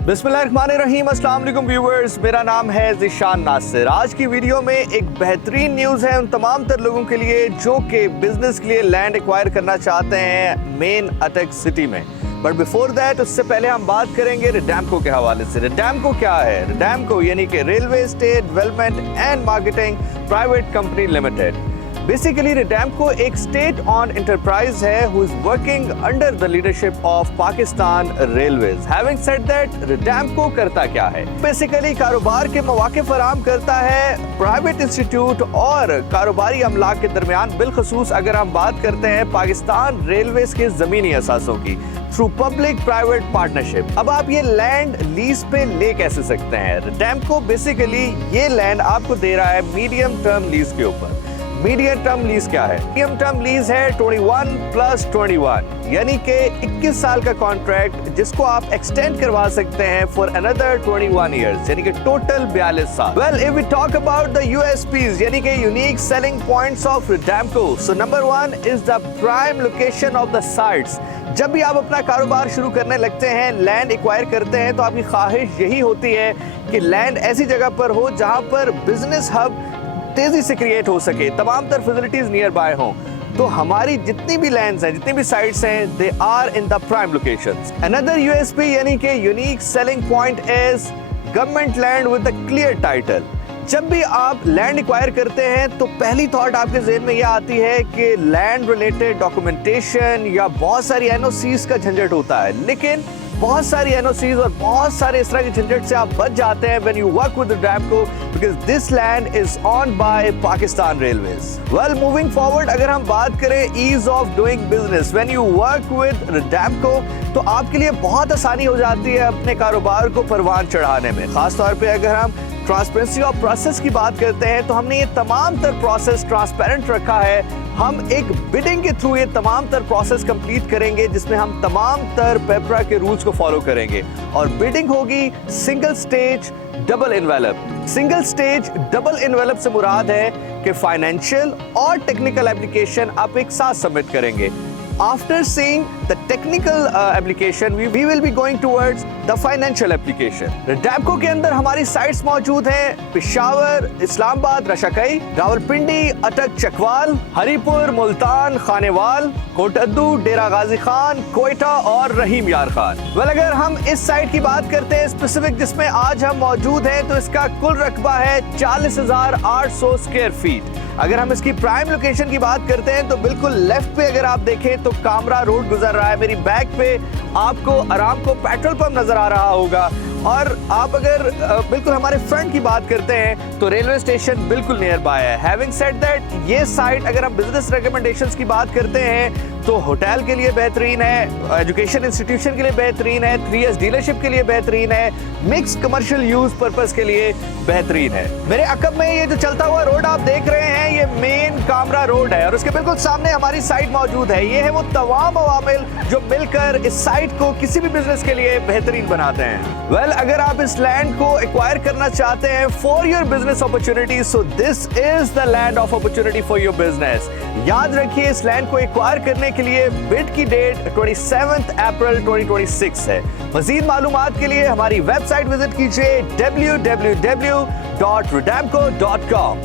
बिस्मिल्लाहिर्रहमानिर्रहीम, अस्सलाम वालेकुम व्यूअर्स, मेरा नाम है ज़ीशान नासिर। आज की वीडियो में एक बेहतरीन न्यूज़ है उन तमाम तर लोगों के लिए जो कि बिजनेस के लिए लैंड एक्वायर करना चाहते हैं मेन अटक सिटी में। बट बिफोर दैट, उससे पहले हम बात करेंगे रिडैम्को के हवाले से। रिडैम्को क्या है? रिडैम्को यानी कि railway state development and marketing private company limited. Basically REDAMCO एक स्टेट ऑन एंटरप्राइज है who is working under the leadership of Pakistan Railways. Having said that, REDAMCO करता क्या है? बेसिकली कारोबार के मौके फराहम करता है प्राइवेट इंस्टीट्यूट और कारोबारी अमलाक के दरमियान, बिलखसूस अगर हम बात करते हैं पाकिस्तान रेलवेज के ज़मीनी असासों की, थ्रू पब्लिक प्राइवेट पार्टनरशिप। अब आप ये लैंड लीज पे ले कैसे सकते हैं? रिडैम्को बेसिकली ये लैंड आपको दे रहा है मीडियम टर्म लीज के ऊपर। मीडियम टर्म लीज क्या है? मीडियम टर्म लीज है 21+21, यानी कि 21 साल का कॉन्ट्रैक्ट जिसको आप एक्सटेंड करवा सकते हैं फॉर अनदर 21 ईयर्स, यानी कि टोटल 42 साल। Well, if we talk about the USPs यानी कि unique selling points of REDAMCO, so number 1 is the prime location of the sites. जब भी आप अपना कारोबार शुरू करने लगते हैं, लैंड एक्वायर करते हैं, तो आपकी ख्वाहिश यही होती है कि लैंड ऐसी जगह पर हो जहां पर बिजनेस हब तेजी से क्रिएट हो सके, तमाम तर फैसिलिटीज नियर बाय हों। तो हमारी जितनी भी लैंड्स हैं, जितनी भी साइट्स हैं, they are in the prime locations. Another USP यानी कि unique selling point is government land with the clear title. जब भी आप लैंड एक्वायर करते हैं तो पहली थॉट आपके ज़हन में यह आती है कि लैंड रिलेटेड डॉक्यूमेंटेशन या बहुत सारी एनओसीज का झंझट होता है, लेकिन बहुत सारी एनओसीज और बहुत सारे इस तरह के झंझट से आप बच जाते हैं when you work with REDAMCO, because this land is owned by Pakistan Railways. Well, moving forward, अगर हम बात करें ease of doing business, when you work with REDAMCO तो आपके लिए बहुत आसानी हो जाती है अपने कारोबार को परवान चढ़ाने में। खासतौर पर अगर हम ट्रांसपेरेंसी ऑफ प्रोसेस की बात करते हैं तो हमने ये तमाम तर प्रोसेस ट्रांसपेरेंट रखा है। हम एक बिडिंग के थ्रू ये तमाम तर प्रोसेस कंप्लीट करेंगे जिसमें हम तमाम तर पेपरा के रूल्स को फॉलो करेंगे और बिडिंग होगी single stage double envelope. Single stage double envelope से मुराद है कि फाइनेंशियल और टेक्निकल एप्लीकेशन आप एक साथ सबमिट करेंगे। After seeing the technical application, we will be going towards the financial application. रिडैम्को के अंदर हमारी साइट्स मौजूद हैं पेशावर, इस्लामाबाद, रशाकई, रावलपिंडी, अटक, चकवाल, हरीपुर, मुल्तान, खानेवाल, कोटअद्दू, डेरा गाजी खान, कोयटा और रहीम यार खान। वेल, अगर हम इस साइट की बात करते हैं स्पेसिफिक जिसमें आज हम मौजूद हैं, तो इसका कुल रकबा है 40,800 स्क्वायर फीट। अगर हम इसकी प्राइम लोकेशन की बात करते हैं तो बिल्कुल लेफ्ट पे अगर आप देखें तो कामरा रोड गुजर रहा है। मेरी बैक पे आपको आरामको पेट्रोल पंप नजर आ रहा होगा और आप अगर बिल्कुल हमारे फ्रंट की बात करते हैं तो रेलवे स्टेशन बिल्कुल नियर बाय है। हैविंग सेड दैट, ये साइट अगर हम बिजनेस रिकमेंडेशंस की बात करते हैं तो होटल के लिए बेहतरीन है, एजुकेशन इंस्टीट्यूशन के लिए बेहतरीन है, 3S डीलरशिप के लिए बेहतरीन है, मिक्स कमर्शियल यूज पर्पस के लिए बेहतरीन है। मेरे अकब में ये जो चलता हुआ रोड आप देख रहे हैं, ये मेन कामरा रोड है और उसके बिल्कुल सामने हमारी साइट मौजूद है। ये है वो तमाम अवामिल जो मिलकर इस साइट को किसी भी बिजनेस के लिए बेहतरीन बनाते हैं। वेल, अगर आप इस लैंड को एक्वायर करना चाहते हैं for your business opportunity, so this is the land of opportunity for your business. याद रखिए, इस लैंड को एक्वायर करने के लिए बिड की डेट 27 अप्रैल 2026 है। मजीद मालूमात के लिए हमारी वेबसाइट विजिट कीजिए www.riddamco.com।